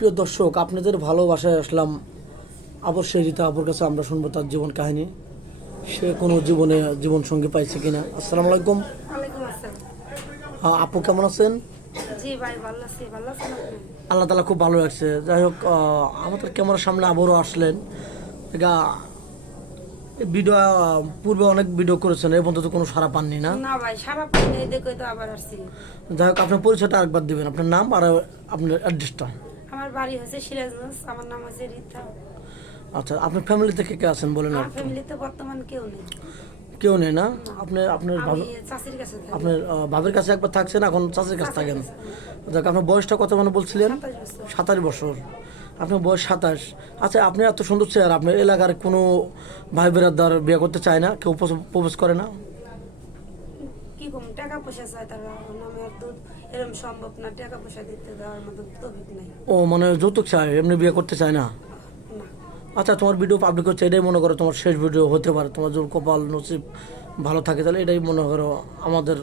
প্রিয় দর্শক আপনাদের ভালোবাসায় আসলাম। অবশ্যই রীতা আপুর কাছে আমরা শুনব তার জীবন কাহিনী। সে কোনো জীবনে জীবন সঙ্গী পাইছে কিনা। আসসালামু আলাইকুম। আপু কেমন আছেন? আল্লাহ তালা খুব ভালো লাগছে যাই হোক আমাদের ক্যামেরার সামনে আবারও আসলেন। ভিডিও পূর্বে অনেক ভিডিও করেছেন এর মধ্যে তো কোনো সারা পাননি না? না ভাই সারা পানি দেখে তো আবার আসছি। যাই হোক আপনার পরিচয়টা আরেকবার দিবেন। আপনার নাম আর আপনার অ্যাড্রেসটা। আমার বাড়ি হচ্ছে সিরাজগঞ্জ আমার নাম হচ্ছে রীতা। আচ্ছা আপনার ফ্যামিলি থেকে কে আছেন বলেন আমার ফ্যামিলিতে বর্তমান কেউ নেই। কেউ নেই না? আপনি আপনার আমি চাষির কাছে থাকি। আপনার আহ, বাবার কাছে একবার থাকছেন এখন চাষের কাছে থাকেন। দেখ আপনার বয়সটা কত মানে বলছিলেন? সাতাশ বছর। আপনার বয়স সাতাশ। আচ্ছা আপনি এত সুন্দর চেয়ার আপনার এলাকার কোনো ভাই বেরাদার বিয়ে করতে চায় না? কেউ প্রপোজ করে না? কি কম টাকা পয়সা চায় তারা নামে আর দুধ এরকম সম্ভব না টাকা পয়সা দিতে দেওয়ার মতো তবিক নাই। ও মানে যৌতুক চায় এমনি বিয়ে করতে চায় না? আচ্ছা তোমার ভিডিও পাবলিক হচ্ছে এটাই মনে করো তোমার শেষ ভিডিও হতে পারে। তোমার যদি কপাল নসিব ভালো থাকে তাহলে এটাই মনে করো আমাদের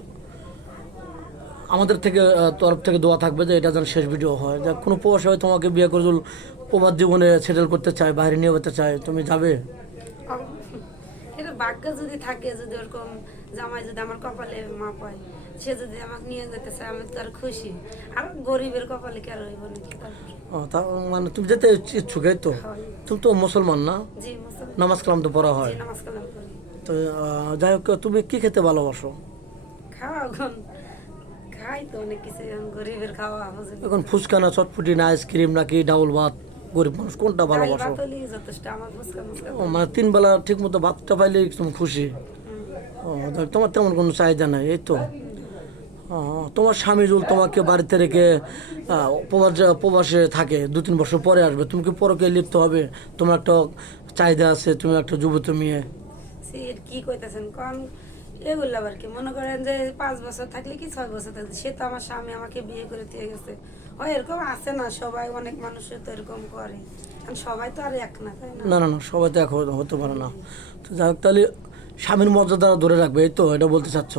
আমাদের থেকে তরফ থেকে দোয়া থাকবে যে এটা যেন শেষ ভিডিও হয়। যা কোনো প্রবাসী হয় তোমাকে বিয়ে করে যদি প্রবাদ জীবনে সেটেল করতে চায় বাইরে নিয়ে যেতে চায় তুমি যাবে? ভাগ্য যদি থাকে যদি ওরকম জামাই যদি আমার কপালে মা পায় সে যদি আমাকে নিয়ে যেতে চায় আমি তো আর খুশি। আর গরিবের কপালে কে রইব নাকি? ও, তা মানে তুমি যেতে ইচ্ছুক তো? তুমি তো মুসলমান না? জি মুসলমান। নামাজ কালাম তো পড়া হয়। নামাজ কালাম করি তো যাই হোক তুমি কি খেতে ভালোবাসো? খাওয়া এখন। খাই তো অনেক কিছু গরিবের খাওয়া এখন ফুচকা না চটপুটি না আইসক্রিম নাকি ডাউল ভাত? গরিব মানুষ কোনটা ভালোবাসো? মানে তিন বেলা ঠিক মতো ভাতটা পাইলে তুমি খুশি। ও তোমার তেমন কোনো চাহিদা নাই এই তো। তোমার স্বামী জুল তোমাকে বাড়িতে রেখে প্রবাস প্রবাসে থাকে দু তিন বছর পরে আসবে তুমি কি পরকে লিপ্ত হবে? তোমার একটা চাহিদা আছে তুমি একটা যুবতী মেয়ে। কি কইতেছেন? কারণ এগুলো আবার কি? মনে করেন যে পাঁচ বছর থাকলে কি ছয় বছর থাকলে? সে তো আমার স্বামী আমাকে বিয়ে করে দিয়ে গেছে। হয় এরকম আছে না সবাই অনেক মানুষের তো এরকম করে। কারণ সবাই তো আর এক না তাই না? না না না সবাই তো এক হতে- পারে না। তো যাই হোক তাহলে স্বামীর মর্যাদা ধরে রাখবে এই তো এটা বলতে চাচ্ছ?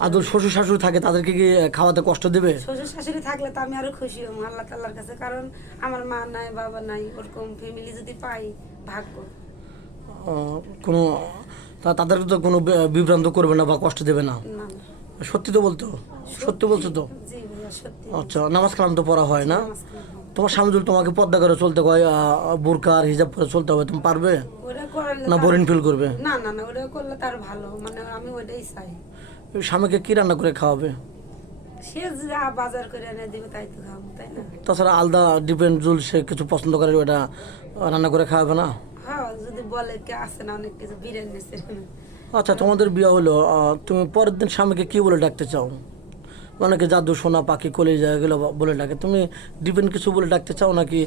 আদর শ্বশুর শাশুড়ি থাকে তাদেরকে কি খাওয়াতে কষ্ট দেবে? শ্বশুর শাশুড়ি থাকলে তো আমি আরও খুশি হব আল্লাহ তাল্লার কাছে। কারণ আমার মা নাই বাবা নাই ওরকম ফ্যামিলি যদি পাই ভাগ্য। কোনো তা- তাদেরকে তো কোনো বিভ্রান্ত করবে না বা কষ্ট দেবে না। সত্যি তো বলতো? সত্যি বলছো তো? আচ্ছা নামাজ কালাম তো পড়া হয় না? তোমার স্বামী যদি তোমাকে পর্দা করে চলতে কয় আহ, বোরকা আর হিজাব করে চলতে হবে তুমি পারবে? না। বোরিং ফিল করবে? না না না ওটা করলে তার ভালো। মানে আমি ওটাই চাই। স্বামীকে কি রান্না করে খাওয়াবে? সে যা বাজার করে এনে দিবে তাই তো খাব তাই না? তাছাড়া আলাদা ডিপেন্ড জুল সে কিছু পছন্দ করে ওটা রান্না করে খাওয়াবে না? হ্যাঁ বলে কে আসে না অনেক কিছু বিরিয়ানি আচ্ছা তোমাদের বিয়ে হলো তুমি পরের দিন স্বামীকে কি বলে ডাকতে চাও? অনেকে জাদু সোনা পাখি কলে এগুলো বলে ডাকে। তুমি ডিপেন্ড কিছু বলে ডাকতে চাও নাকি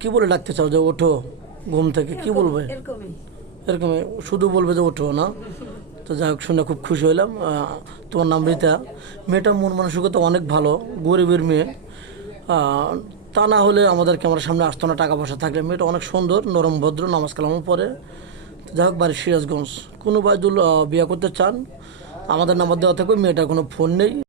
কি বলে ডাকতে চাও যে ওঠো ঘুম থেকে কি বলবে? এরকমই। এরকম শুধু বলবে যে ওঠো না। তো যাই হোক শুনে খুব খুশি হলাম তোমার নাম রীতা। মেয়েটার মন মানসিকতা অনেক ভালো গরিবের মেয়ে। তা না হলে আমাদের ক্যামেরার সামনে আসতো না টাকা পয়সা থাকলে। মেয়েটা অনেক সুন্দর, নরম, ভদ্র, নামাজ কালামও পরে যাই হোক, বাড়ি সিরাজগঞ্জ। কোনো বাইদুল বিয়ে করতে চান, আমাদের নাম্বার দেওয়া থাকবে, মেয়েটার কোনো ফোন নেই।